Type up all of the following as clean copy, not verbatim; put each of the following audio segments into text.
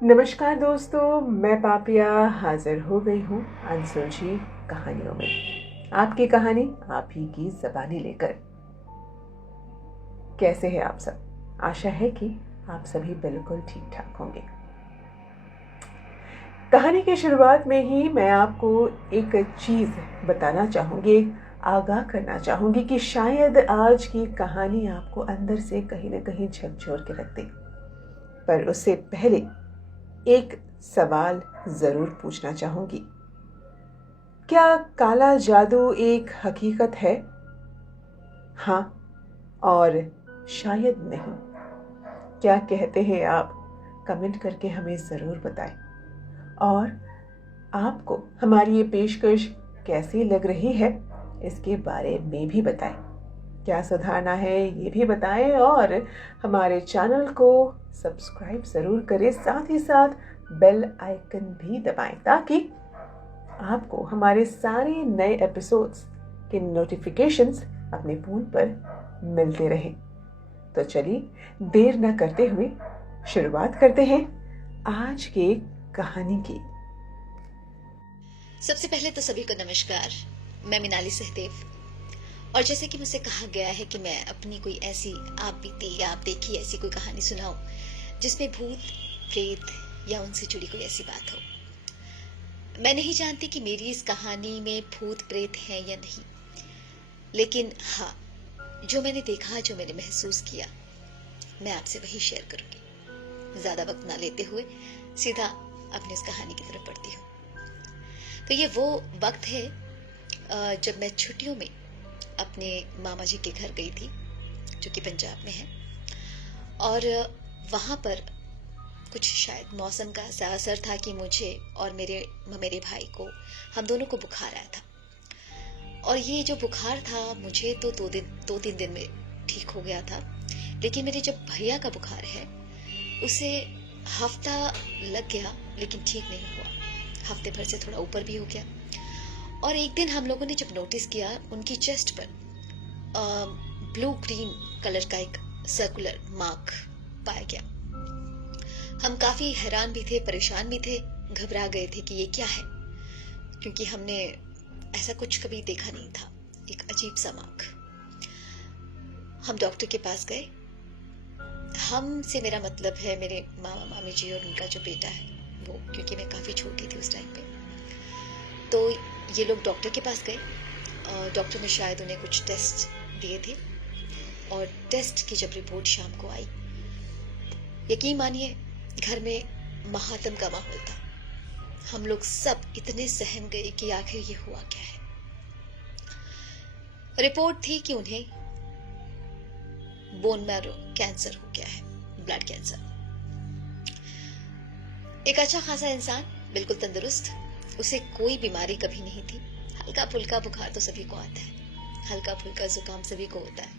नमस्कार दोस्तों, मैं पापिया हाजिर हो गई हूँ अनसुलझी कहानियों में। आपकी कहानी आप ही की ज़बानी लेकर। कैसे हैं आप सब? आशा है कि आप सभी बिल्कुल ठीक ठाक होंगे। कहानी की शुरुआत में ही मैं आपको एक चीज़ बताना चाहूँगी, आगाह करना चाहूँगी कि शायद आज की कहानी आपको अंदर से कहीं ना कहीं झकझोर के रख दे। पर उससे पहले एक सवाल जरूर पूछना चाहूंगी। क्या काला जादू एक हकीकत है? हाँ और शायद नहीं। क्या कहते हैं आप? कमेंट करके हमें जरूर बताएं। और आपको हमारी ये पेशकश कैसी लग रही है, इसके बारे में भी बताएं। क्या सुधारना है ये भी बताएं और हमारे चैनल को सब्सक्राइब ज़रूर करें। साथ ही साथ बेल आइकन भी दबाएं ताकि आपको हमारे सारे नए एपिसोड्स के नोटिफिकेशंस अपने फ़ोन पर मिलते रहें। तो चलिए देर न करते हुए शुरुआत करते हैं आज के कहानी की। सबसे पहले तो सभी को नमस्कार। मैं मिनाली सहदेव, और जैसे कि मुझसे कहा गया है कि मैं अपनी कोई ऐसी आप बीती या आप देखी ऐसी कोई कहानी सुनाऊं जिसमें भूत प्रेत या उनसे जुड़ी कोई ऐसी बात हो। मैं नहीं जानती कि मेरी इस कहानी में भूत प्रेत है या नहीं, लेकिन हाँ, जो मैंने देखा, जो मैंने महसूस किया, मैं आपसे वही शेयर करूंगी। ज्यादा वक्त ना लेते हुए सीधा अपनी इस कहानी की तरफ बढ़ती हूँ। तो ये वो वक्त है जब मैं छुट्टियों में अपने मामा जी के घर गई थी, जो कि पंजाब में है। और वहां पर कुछ शायद मौसम का ऐसा असर था कि मुझे और मेरे भाई को, हम दोनों को बुखार आया था। और ये जो बुखार था, मुझे तो दो तीन दिन में ठीक हो गया था, लेकिन मेरे जो भैया का बुखार है उसे हफ्ता लग गया, लेकिन ठीक नहीं हुआ। हफ्ते भर से थोड़ा ऊपर भी हो गया। और एक दिन हम लोगों ने जब नोटिस किया, उनकी चेस्ट पर ब्लू ग्रीन कलर का एक सर्कुलर मार्क पाया गया। हम काफी हैरान भी थे, परेशान भी थे, घबरा गए थे कि ये क्या है, क्योंकि हमने ऐसा कुछ कभी देखा नहीं था, एक अजीब सा मार्क। हम डॉक्टर के पास गए। हम से मेरा मतलब है मेरे मामा मामी जी और उनका जो बेटा है वो, क्योंकि मैं काफी छोटी थी उस टाइम पे। तो ये लोग डॉक्टर के पास गए। डॉक्टर ने शायद उन्हें कुछ टेस्ट दिए थे, और टेस्ट की जब रिपोर्ट शाम को आई, यकीन मानिए घर में महात्म का माहौल था। हम लोग सब इतने सहम गए कि आखिर ये हुआ क्या है। रिपोर्ट थी कि उन्हें बोन मैरो कैंसर हो गया है, ब्लड कैंसर। एक अच्छा खासा इंसान, बिल्कुल तंदुरुस्त, उसे कोई बीमारी कभी नहीं थी। हल्का फुल्का बुखार तो सभी को आता है, हल्का फुल्का जुकाम सभी को होता है,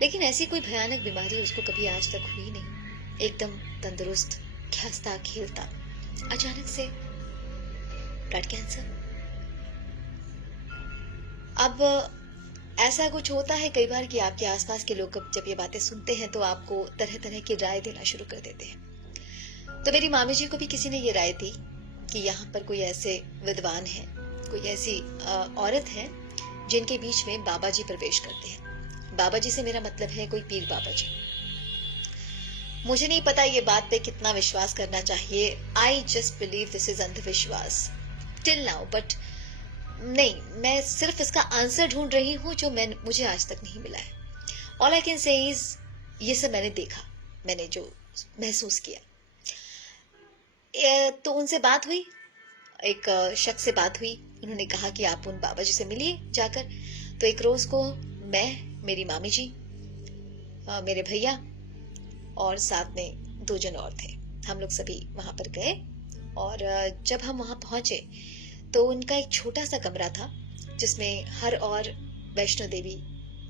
लेकिन ऐसी कोई भयानक बीमारी उसको कभी आज तक हुई नहीं। एकदम तंदुरुस्त, हंसता खेलता, अचानक से ब्लड कैंसर। अब ऐसा कुछ होता है कई बार कि आपके आसपास के लोग जब ये बातें सुनते हैं तो आपको तरह तरह की राय देना शुरू कर देते हैं। तो मेरी मामी जी को भी किसी ने ये राय दी कि यहाँ पर कोई ऐसे विद्वान है, कोई ऐसी औरत है जिनके बीच में बाबा जी प्रवेश करते हैं। बाबा जी से मेरा मतलब है कोई पीर बाबा जी। मुझे नहीं पता ये बात पे कितना विश्वास करना चाहिए। I just believe this is अंधविश्वास टिल नाउ, बट नहीं, मैं सिर्फ इसका आंसर ढूंढ रही हूँ जो मुझे आज तक नहीं मिला है। All I can say is, ये सब मैंने देखा, मैंने जो महसूस किया। तो उनसे बात हुई, एक शख्स से बात हुई। उन्होंने कहा कि आप उन बाबा जी से मिलिए जाकर। तो एक रोज को मैं, मेरी मामी जी, मेरे भैया और साथ में 2 जन और थे, हम लोग सभी वहां पर गए। और जब हम वहां पहुंचे तो उनका एक छोटा सा कमरा था जिसमें हर और वैष्णो देवी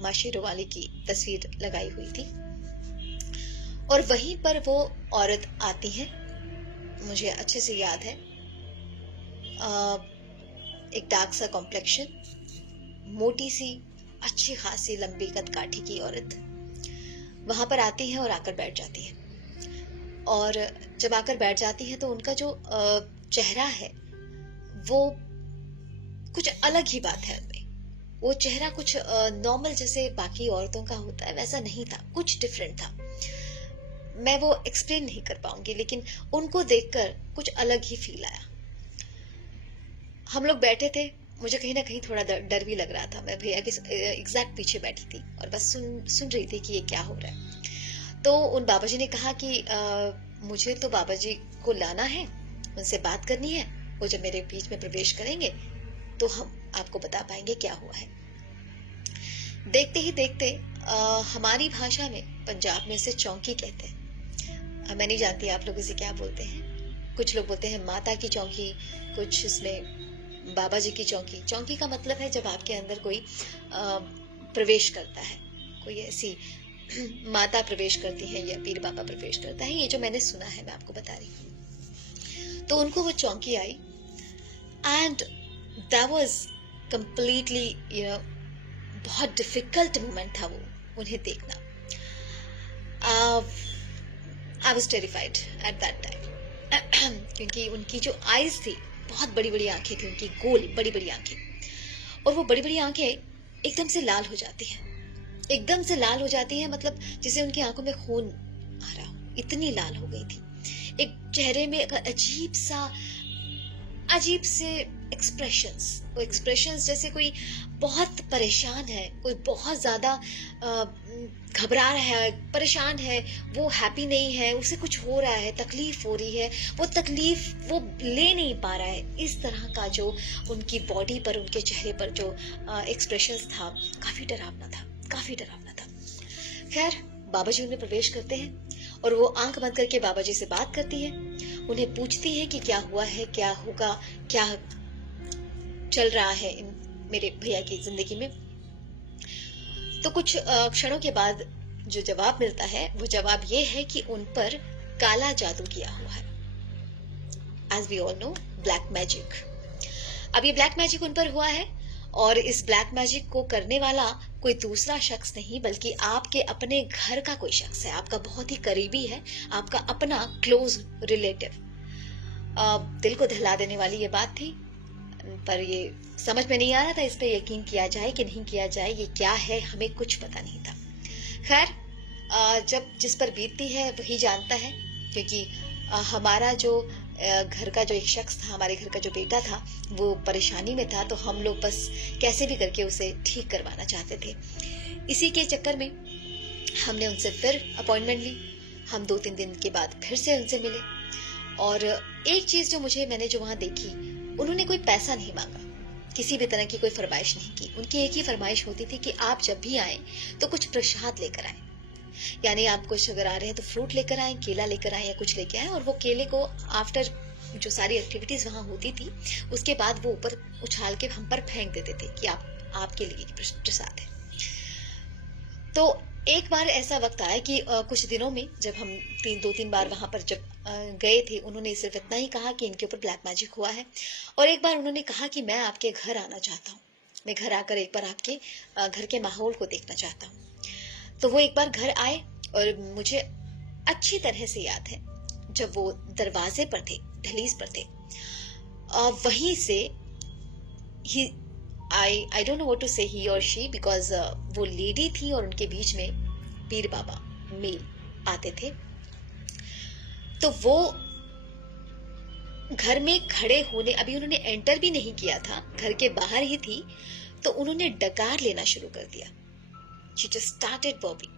मां शेरोवाली की तस्वीर लगाई हुई थी। और वहीं पर वो औरत आती है, मुझे अच्छे से याद है। एक डार्क सा कॉम्प्लेक्शन, मोटी सी, अच्छी खासी लंबी कदकाठी की औरत वहां पर आती है और आकर बैठ जाती है। और जब आकर बैठ जाती हैं तो उनका जो चेहरा है वो कुछ अलग ही बात है उनमें। वो चेहरा कुछ नॉर्मल जैसे बाकी औरतों का होता है वैसा नहीं था, कुछ डिफरेंट था। मैं वो एक्सप्लेन नहीं कर पाऊंगी, लेकिन उनको देखकर कुछ अलग ही फील आया। हम लोग बैठे थे, मुझे कहीं ना कहीं थोड़ा डर भी लग रहा था। मैं भैया के एग्जैक्ट पीछे बैठी थी और बस सुन रही थी कि ये क्या हो रहा है। तो उन बाबा जी ने कहा कि मुझे तो बाबा जी को लाना है, उनसे बात करनी है। वो जब मेरे बीच में प्रवेश करेंगे तो हम आपको बता पाएंगे क्या हुआ है। देखते ही देखते हमारी भाषा में, पंजाब में इसे चौंकी कहते हैं। मैं नहीं जानती आप लोग इसे क्या बोलते हैं। कुछ लोग बोलते हैं माता की चौंकी, कुछ इसमें बाबा जी की चौंकी। चौंकी का मतलब है जब आपके अंदर कोई प्रवेश करता है, कोई ऐसी माता प्रवेश करती है या पीर बाबा प्रवेश करता है। ये जो मैंने सुना है मैं आपको बता रही हूँ। तो उनको वो चौंकी आई एंड दैट वाज कंप्लीटली बहुत डिफिकल्ट मोमेंट था वो उन्हें देखना। I was terrified at that time क्योंकि उनकी जो आईज थी, बहुत बड़ी बड़ी आंखें थी उनकी, गोल बड़ी बड़ी आंखें, और वो बड़ी बड़ी आंखें एकदम से लाल हो जाती हैं, एकदम से लाल हो जाती हैं, मतलब जैसे उनकी आंखों में खून आ रहा हो, इतनी लाल हो गई थी। एक चेहरे में एक अजीब से एक्सप्रेशंस, वो एक्सप्रेशंस जैसे कोई बहुत परेशान है, कोई बहुत ज्यादा घबरा रहा है, परेशान है, वो हैप्पी नहीं है, उसे कुछ हो रहा है, तकलीफ हो रही है, वो तकलीफ वो ले नहीं पा रहा है। इस तरह का जो उनकी बॉडी पर, उनके चेहरे पर जो एक्सप्रेशंस था, काफी डरावना था, काफी डरावना था। खैर, बाबा जी उनमें प्रवेश करते हैं और वो आंख बंद करके बाबा जी से बात करती है, उन्हें पूछती है कि क्या हुआ है, क्या होगा, क्या चल रहा है मेरे भैया की जिंदगी में। तो कुछ क्षणों के बाद जो जवाब मिलता है वो जवाब ये है कि उन पर काला जादू किया हुआ है। As we all know, black magic. अब ये ब्लैक मैजिक उन पर हुआ है और इस ब्लैक मैजिक को करने वाला कोई दूसरा शख्स नहीं बल्कि आपके अपने घर का कोई शख्स है, आपका बहुत ही करीबी है, आपका अपना क्लोज रिलेटिव। दिल को दहला देने वाली ये बात थी, पर ये समझ में नहीं आ रहा था इस पे यकीन किया जाए कि नहीं किया जाए, ये क्या है हमें कुछ पता नहीं था। खैर, जब जिस पर बीतती है वही जानता है, क्योंकि हमारा जो घर का जो एक शख्स था, हमारे घर का जो बेटा था, वो परेशानी में था, तो हम लोग बस कैसे भी करके उसे ठीक करवाना चाहते थे। इसी के चक्कर में हमने उनसे फिर अपॉइंटमेंट ली। हम 2-3 दिन के बाद फिर से उनसे मिले और एक चीज जो मैंने जो वहां देखी, उन्होंने कोई पैसा नहीं मांगा, किसी भी तरह की कोई फरमाइश नहीं की। उनकी एक ही फरमाइश होती थी कि आप जब भी आए तो कुछ प्रसाद लेकर आए, यानी आप कुछ अगर आ रहे हैं तो फ्रूट लेकर आए, केला लेकर आए या कुछ लेके आए, और वो केले को आफ्टर जो सारी एक्टिविटीज वहां होती थी उसके बाद वो ऊपर उछाल के हम पर फेंक देते थे कि आपके लिए प्रसाद है। तो एक बार ऐसा वक्त आया कि कुछ दिनों में जब हम 2-3 बार वहां पर जब गए थे, उन्होंने सिर्फ इतना ही कहा कि इनके ऊपर ब्लैक मैजिक हुआ है, और एक बार उन्होंने कहा कि मैं आपके घर आना चाहता हूँ, मैं घर आकर एक बार आपके घर के माहौल को देखना चाहता हूँ। तो वो एक बार घर आए और मुझे अच्छी तरह से याद है जब वो दरवाजे पर थे, दहलीज पर थे, वहीं से ही I don't know what to say, he or she, because वो लेडी थी और उनके बीच में पीर बाबा मेल आते थे। तो वो घर में खड़े होने, अभी उन्होंने एंटर भी नहीं किया था, घर के बाहर ही थी, तो उन्होंने डकार लेना शुरू कर दिया। She just started bobbing,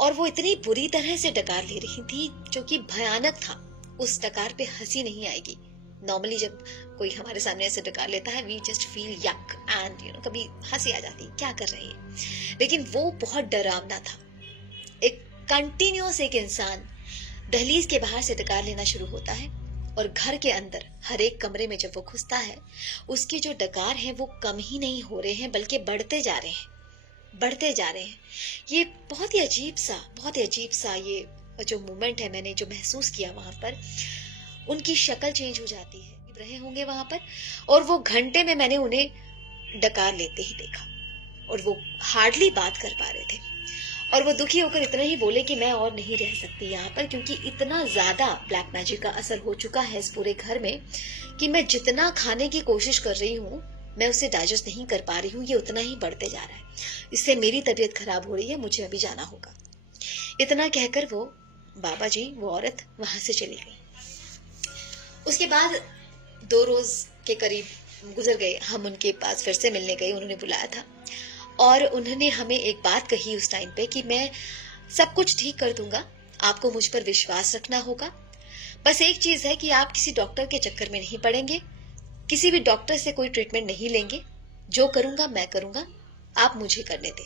और वो इतनी बुरी तरह से डकार ले रही थी जो कि भयानक था। उस डकार पे हंसी नहीं आएगी। नॉर्मली जब कोई हमारे सामने ऐसे डकार लेता है, वी जस्ट फील यक एंड कभी हंसी आ जाती है, क्या कर रही है, लेकिन वो बहुत डरावना था। एक कंटिन्यूअस एक इंसान दहलीज के बाहर से डकार लेना शुरू होता है और घर के अंदर हर एक कमरे में जब वो घुसता है, उसके जो डकार हैं वो कम ही नहीं हो रहे हैं बल्कि बढ़ते जा रहे हैं, बढ़ते जा रहे हैं। ये बहुत ही अजीब सा ये जो मोमेंट है, मैंने जो महसूस किया वहां पर, उनकी शक्ल चेंज हो जाती है, रहे होंगे वहां पर, और वो घंटे में मैंने उन्हें डकार लेते ही देखा और वो हार्डली बात कर पा रहे थे। और वो दुखी होकर इतना ही बोले कि मैं और नहीं रह सकती यहाँ पर, क्योंकि इतना ज्यादा ब्लैक मैजिक का असर हो चुका है इस पूरे घर में कि मैं जितना खाने की कोशिश कर रही हूँ मैं उसे डाइजेस्ट नहीं कर पा रही हूँ, ये उतना ही बढ़ते जा रहा है, इससे मेरी तबीयत खराब हो रही है, मुझे अभी जाना होगा। इतना कहकर वो बाबा जी, वो औरत वहां से चली गई। उसके बाद 2 रोज के करीब गुजर गए, हम उनके पास फिर से मिलने गए, उन्होंने बुलाया था और उन्होंने हमें एक बात कही उस टाइम पे कि मैं सब कुछ ठीक कर दूंगा, आपको मुझ पर विश्वास रखना होगा, बस एक चीज है कि आप किसी डॉक्टर के चक्कर में नहीं पड़ेंगे, किसी भी डॉक्टर से कोई ट्रीटमेंट नहीं लेंगे, जो करूंगा मैं करूंगा, आप मुझे करने दें।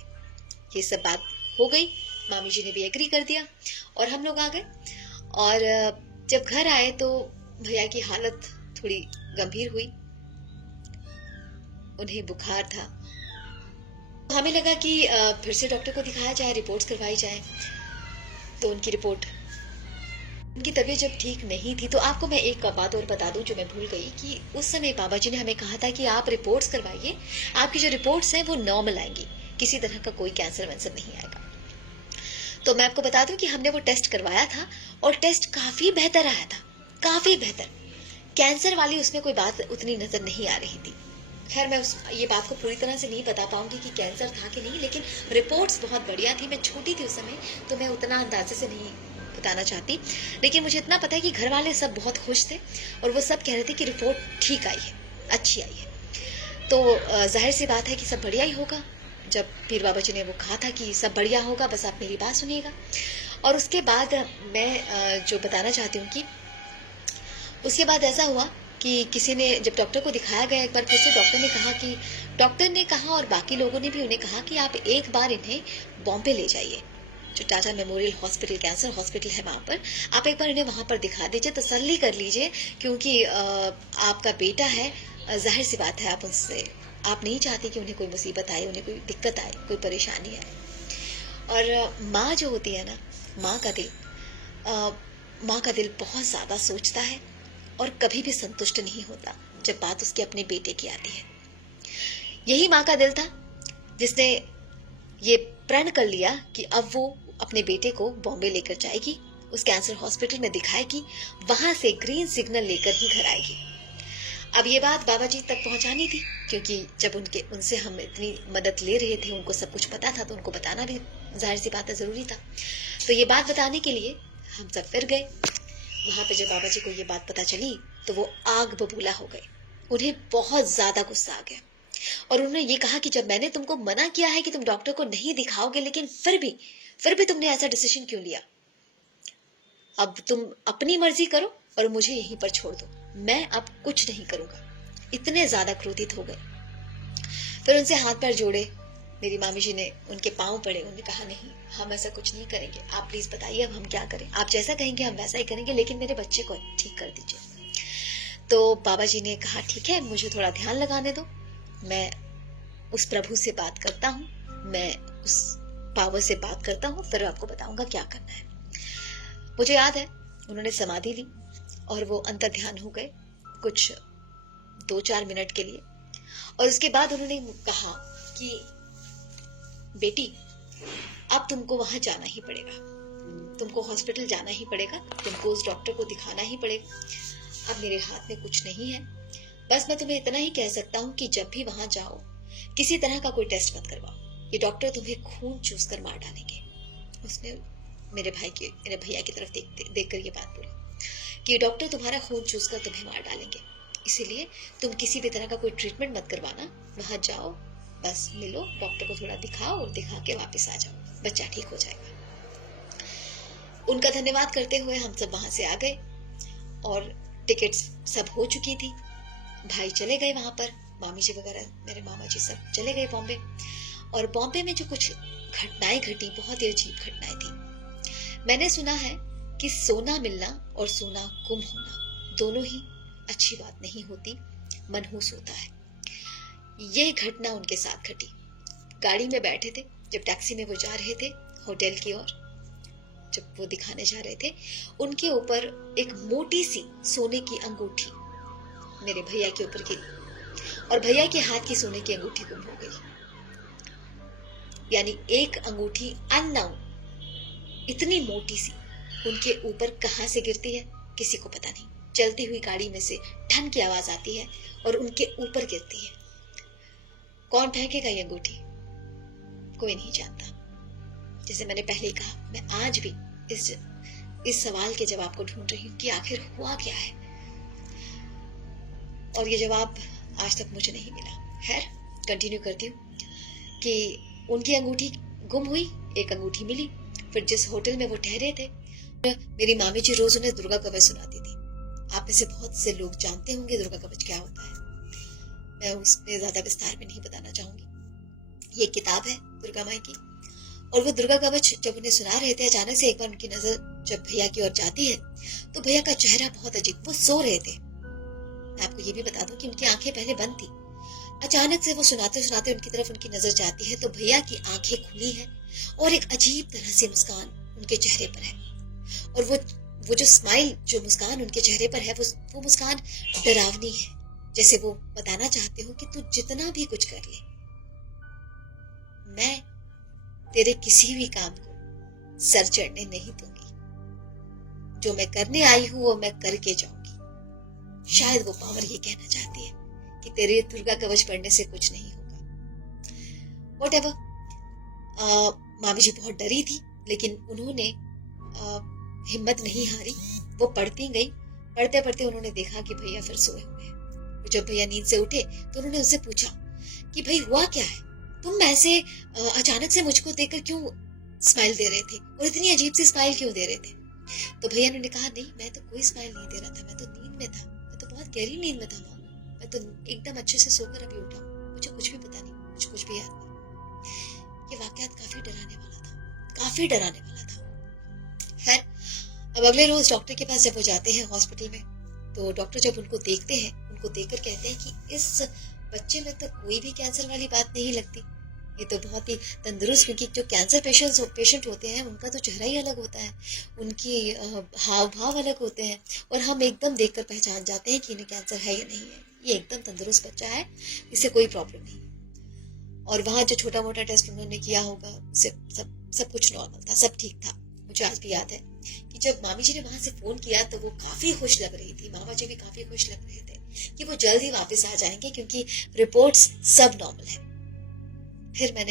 ये सब बात हो गई, मामी जी ने भी एग्री कर दिया और हम लोग आ गए। और जब घर आए तो भैया की हालत थोड़ी गंभीर हुई, उन्हें बुखार था। हमें लगा कि फिर से डॉक्टर को दिखाया जाए, रिपोर्ट्स करवाई जाए। तो उनकी रिपोर्ट, उनकी तबीयत जब ठीक नहीं थी, तो आपको मैं एक बात और बता दूं जो मैं भूल गई कि उस समय बाबा जी ने हमें कहा था कि आप रिपोर्ट्स करवाइए, आपकी जो रिपोर्ट्स हैं वो नॉर्मल आएंगी, किसी तरह का कोई कैंसर वैंसर नहीं आएगा। तो मैं आपको बता दूं कि हमने वो टेस्ट करवाया था और टेस्ट काफी बेहतर आया था, काफी बेहतर। कैंसर वाली उसमें कोई बात उतनी नजर नहीं आ रही थी। खैर मैं ये बात को पूरी तरह से नहीं बता पाऊंगी कि कैंसर था कि नहीं, लेकिन रिपोर्ट्स बहुत बढ़िया थी। मैं छोटी थी उस समय, तो मैं उतना अंदाजे से नहीं बताना चाहती, लेकिन मुझे इतना पता है कि घर वाले सब बहुत खुश थे और वो सब कह रहे थे कि रिपोर्ट ठीक आई है, अच्छी आई है। तो जाहिर सी बात है कि सब बढ़िया ही होगा। जब पीर बाबा जी ने वो कहा था कि सब बढ़िया होगा, बस आप मेरी बात सुनिएगा। और उसके बाद मैं जो बताना चाहती हूँ कि उसके बाद ऐसा हुआ कि किसी ने, जब डॉक्टर को दिखाया गया एक बार फिर से, डॉक्टर ने कहा और बाकी लोगों ने भी उन्हें कहा कि आप एक बार इन्हें बॉम्बे ले जाइए, जो Tata memorial hospital, cancer hospital है वहाँ पर, आप एक बार इन्हें वहाँ पर दिखा दीजिए, तसल्ली कर लीजिए, क्योंकि आपका बेटा है, जाहिर सी बात है आप नहीं चाहती कि उन्हें कोई मुसीबत आए, उन्हें कोई दिक्कत आए, कोई परेशानी आए। और माँ जो होती है ना, माँ का दिल बहुत ज़्यादा सोचता है और कभी भी संतुष्ट नहीं होता जब बात उसके अपने बेटे की आती है। यही माँ का दिल था जिसने ये प्रण कर लिया कि अब वो अपने बेटे को बॉम्बे लेकर जाएगी, उस कैंसर हॉस्पिटल में दिखाएगी, वहां से ग्रीन सिग्नल लेकर ही घर आएगी। अब ये बात बाबा जी तक पहुंचानी थी, क्योंकि जब उनसे हम इतनी मदद ले रहे थे, उनको सब कुछ पता था, तो उनको बताना भी जाहिर सी बात है जरूरी था। तो ये बात बताने के लिए हम सब फिर गए वहां पे। जब बाबा जी को ये बात पता चली तो वो आग बबूला हो गए, उन्हें बहुत ज्यादा गुस्सा आ गया और उन्होंने ये कहा कि जब मैंने तुमको मना किया है कि तुम डॉक्टर को नहीं दिखाओगे, लेकिन फिर भी तुमने ऐसा डिसीजन क्यों लिया? अब तुम अपनी मर्जी करो और मुझे यहीं पर छोड़ दो, मैं अब कुछ नहीं करूंगा। इतने ज्यादा क्रोधित हो गए। फिर उनसे हाथ पैर जोड़े, मेरी मामी जी ने उनके पांव पड़े, उन्होंने कहा नहीं, हम ऐसा कुछ नहीं करेंगे, आप प्लीज बताइए अब हम क्या करें, आप जैसा कहेंगे हम वैसा ही करेंगे, लेकिन मेरे बच्चे को ठीक कर दीजिए। तो बाबा जी ने कहा ठीक है, मुझे थोड़ा ध्यान लगाने दो, मैं उस प्रभु से बात करता हूँ, मैं उस पावर से बात करता हूँ, फिर आपको बताऊंगा क्या करना है। मुझे याद है उन्होंने समाधि ली और वो अंतर ध्यान हो गए कुछ 2-4 मिनट के लिए, और उसके बाद उन्होंने कहा कि बेटी अब तुमको वहां जाना ही पड़ेगा, तुमको हॉस्पिटल जाना ही पड़ेगा, तुमको उस डॉक्टर को दिखाना ही पड़ेगा। अब मेरे हाथ में कुछ नहीं है, बस मैं तुम्हें इतना ही कह सकता हूँ कि जब भी वहां जाओ किसी तरह का कोई टेस्ट मत करवाओ, ये डॉक्टर तुम्हें खून चूस कर मार डालेंगे। उसने मेरे भैया की तरफ देखकर ये बात बोली कि ये डॉक्टर तुम्हारा खून चूस कर तुम्हें मार डालेंगे, इसीलिए तुम किसी भी तरह का कोई ट्रीटमेंट मत करवाना, वहां जाओ, बस मिलो, डॉक्टर को थोड़ा दिखाओ और दिखा के वापस आ जाओ, बच्चा ठीक हो जाएगा। उनका धन्यवाद करते हुए हम सब वहां से आ गए और टिकट्स सब हो चुकी थी। भाई चले गए वहां पर, मामी जी वगैरह, मेरे मामा जी सब चले गए बॉम्बे। और बॉम्बे में जो कुछ घटनाएं घटी, बहुत ही अजीब घटनाएं थी। मैंने सुना है कि सोना मिलना और सोना गुम होना दोनों ही अच्छी बात नहीं होती, मनहूस होता है। ये घटना उनके साथ घटी। गाड़ी में बैठे थे, जब टैक्सी में वो जा रहे थे होटल की ओर, जब वो दिखाने जा रहे थे, उनके ऊपर एक मोटी सी सोने की अंगूठी मेरे भैया के ऊपर गिरी और भैया के हाथ की सोने की अंगूठी गुम हो गई। यानी एक अंगूठी अननाउन, इतनी मोटी सी, उनके ऊपर कहां से गिरती है किसी को पता नहीं। चलती हुई गाड़ी में से ठन की आवाज आती है और उनके ऊपर गिरती है। कौन फेंकेगा ये अंगूठी? कोई नहीं जानता। जैसे मैंने पहले ही कहा, मैं आज भी इस सवाल के जवाब को ढूंढ रही हूं कि आखिर हुआ क्या है, और ये जवाब आज तक मुझे नहीं मिला। खैर, कंटिन्यू करती हूँ कि उनकी अंगूठी गुम हुई, एक अंगूठी मिली। फिर जिस होटल में वो ठहरे थे, मेरी मामी जी रोज उन्हें दुर्गा कवच सुनाती थी। आप में से बहुत से लोग जानते होंगे दुर्गा कवच क्या होता है। मैं उसमें ज्यादा विस्तार में नहीं बताना चाहूंगी। ये किताब है दुर्गा माई की, और वो दुर्गा कवच जब उन्हें सुना रहे थे, अचानक से एक बार उनकी नजर जब भैया की ओर जाती है तो भैया का चेहरा बहुत अजीब, वो सो रहे थे। मैं आपको ये भी बता दूं कि उनकी आंखें पहले बंद थी। अचानक से वो सुनाते सुनाते उनकी तरफ उनकी नजर जाती है तो भैया की आंखें खुली है और एक अजीब तरह से मुस्कान उनके चेहरे पर है। और वो जो स्माइल, जो मुस्कान उनके चेहरे पर है, वो मुस्कान डरावनी है। जैसे वो बताना चाहते हो कि तू जितना भी कुछ कर ले, मैं तेरे किसी भी काम को सर चढ़ने नहीं दूंगी। जो मैं करने आई हूं वो मैं करके जाऊंगी। शायद वो पावर ये कहना चाहती है कि तेरे दुर्गा कवच पढ़ने से कुछ नहीं होगा। व्हाटएवर, मामी जी बहुत डरी थी, लेकिन उन्होंने हिम्मत नहीं हारी। वो पढ़ती गई। पढ़ते पढ़ते उन्होंने देखा कि भैया फिर सोए हुए हैं। जब भैया नींद से उठे तो उन्होंने उससे पूछा कि भाई हुआ क्या है, तुम ऐसे अचानक से मुझको देखकर क्यों स्माइल दे रहे थे, और इतनी अजीब सी स्माइल क्यों दे रहे थे? तो भैया ने कहा, नहीं, मैं तो कोई स्माइल नहीं दे रहा था, मैं तो नींद में था, मैं तो बहुत गहरी नींद में था माँ, मैं तो एकदम अच्छे से सोकर अभी उठा हूँ, मुझे कुछ भी पता नहीं, मुझे कुछ भी याद नहीं। ये वाकयात काफी डराने वाला था, काफी डराने वाला था। खैर, अब अगले रोज डॉक्टर के पास जब वो जाते हैं हॉस्पिटल में, तो डॉक्टर जब उनको देखते हैं, उनको देखकर कहते हैं कि इस बच्चे में तो कोई भी कैंसर वाली बात नहीं लगती, ये तो बहुत ही तंदुरुस्त, क्योंकि जो कैंसर पेशेंट होते हैं उनका तो चेहरा ही अलग होता है, उनकी हाव भाव अलग होते हैं, और हम एकदम देखकर पहचान जाते हैं कि इन्हें कैंसर है या नहीं है। ये एकदम तंदुरुस्त बच्चा है, इससे कोई प्रॉब्लम नहीं। और वहाँ जो छोटा मोटा टेस्ट उन्होंने किया होगा, उससे सब कुछ नॉर्मल था, सब ठीक था। मुझे आज भी याद है कि जब मामी जी ने वहां से फोन किया तो वो काफी खुश लग रही थी, मामा जी भी काफी खुश लग रहे थे कि वो जल्द ही वापस आ जाएंगे, क्योंकि रिपोर्ट्स सब नॉर्मल है। फिर मैं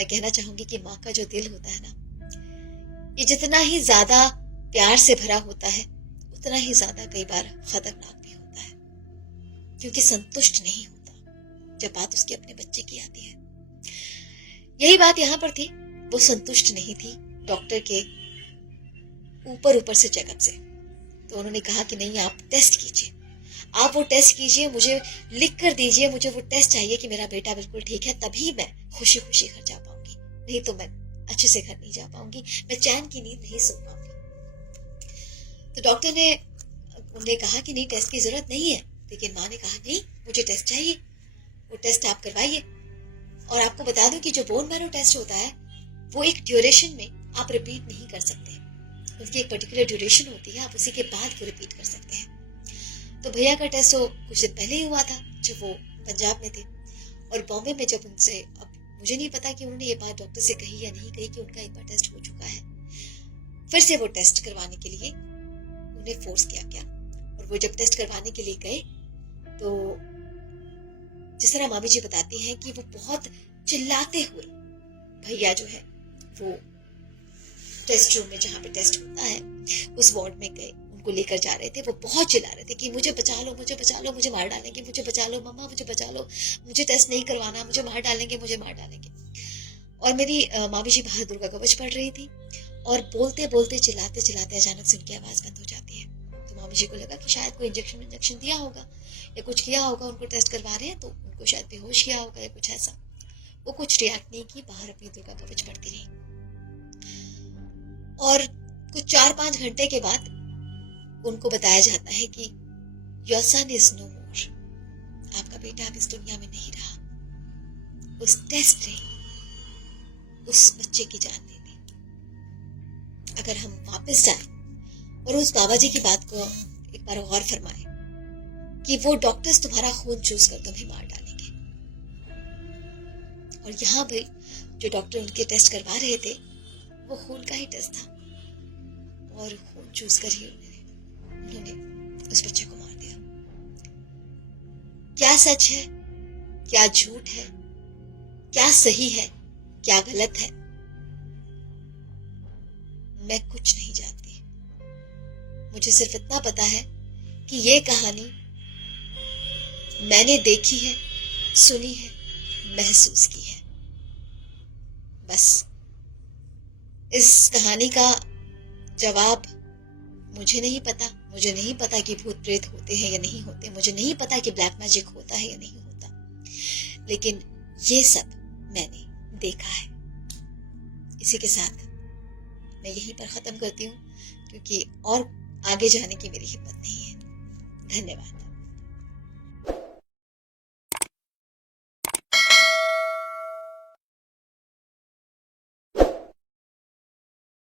कहना चाहूंगी कि माँ का जो दिल होता है ना, ये जितना ही ज्यादा प्यार से भरा होता है, उतना ही ज्यादा कई बार खतरनाक भी होता है, क्योंकि संतुष्ट नहीं होता जब बात उसके अपने बच्चे की आती है। यही बात यहाँ पर थी, वो संतुष्ट नहीं थी डॉक्टर के ऊपर से चेकअप से। तो उन्होंने कहा कि नहीं, आप टेस्ट कीजिए, आप वो टेस्ट कीजिए, मुझे लिख कर दीजिए, मुझे वो टेस्ट चाहिए कि मेरा बेटा बिल्कुल ठीक है, तभी मैं खुशी खुशी घर जा पाऊंगी, नहीं तो मैं अच्छे से घर नहीं जा पाऊंगी, मैं चैन की नींद नहीं सो पाऊंगी। तो डॉक्टर ने उन्हें कहा कि नहीं, टेस्ट की जरूरत नहीं है, लेकिन माँ ने कहा नहीं, मुझे टेस्ट चाहिए, वो टेस्ट आप करवाइए। और आपको बता दूं कि जो बोन मैरो टेस्ट होता है, वो एक ड्यूरेशन में आप रिपीट नहीं कर सकते, उसकी एक पर्टिकुलर ड्यूरेशन होती है, आप उसी के बाद वो रिपीट कर सकते हैं। तो भैया का टेस्ट तो कुछ दिन पहले ही हुआ था, जब वो पंजाब में थे, और बॉम्बे में जब उनसे, अब मुझे नहीं पता कि उन्होंने ये बात डॉक्टर से कही या नहीं कही कि उनका एक बार टेस्ट हो चुका है, फिर से वो टेस्ट करवाने के लिए उन्हें फोर्स किया गया। और वो जब टेस्ट करवाने के लिए गए तो जिस तरह मामी जी बताती हैं कि वो बहुत चिल्लाते हुए भैया जो है वो टेस्ट रूम में जहाँ पे टेस्ट होता है उस वार्ड में गए, उनको लेकर जा रहे थे। वो बहुत चिल्ला रहे थे कि मुझे बचा लो, मुझे बचा लो, मुझे मार डालेंगे, मुझे बचा लो मम्मा, मुझे बचा लो, मुझे टेस्ट नहीं करवाना, मुझे मार डालेंगे, मुझे मार डालेंगे। और मेरी मामी जी बाहर दुर्गा कवच पढ़ रही थी, और बोलते बोलते चिल्लाते चिल्लाते अचानक से उनकी आवाज बंद हो जाती है। तो मामी जी को लगा कि शायद कोई इंजेक्शन दिया होगा या कुछ किया होगा, उनको टेस्ट करवा रहे हैं तो उनको शायद बेहोश किया होगा या कुछ ऐसा। वो कुछ रिएक्ट नहीं की, बाहर अपनी दुर्गा कवच पढ़ती रही। और कुछ 4-5 घंटे के बाद उनको बताया जाता है कि योर सन इज नो मोर, आपका बेटा अब इस दुनिया में नहीं रहा। उस टेस्ट ने उस बच्चे की जान ले ली। अगर हम वापस जाएं और उस बाबा जी की बात को एक बार गौर फरमाएं कि वो डॉक्टर्स तुम्हारा खून चूस कर तुम्हें मार डालेंगे, और यहाँ भाई जो डॉक्टर उनके टेस्ट करवा रहे थे वो खून का ही टेस्ट था, और खून चूस कर ही उन्होंने उस बच्चे को मार दिया। क्या सच है, क्या झूठ है, क्या सही है, क्या गलत है, मैं कुछ नहीं जानती। मुझे सिर्फ इतना पता है कि ये कहानी मैंने देखी है, सुनी है, महसूस की है। बस इस कहानी का जवाब मुझे नहीं पता। मुझे नहीं पता कि भूत प्रेत होते हैं या नहीं होते, मुझे नहीं पता कि ब्लैक मैजिक होता है या नहीं होता, लेकिन ये सब मैंने देखा है। इसी के साथ मैं यहीं पर खत्म करती हूँ, क्योंकि और आगे जाने की मेरी हिम्मत नहीं है। धन्यवाद।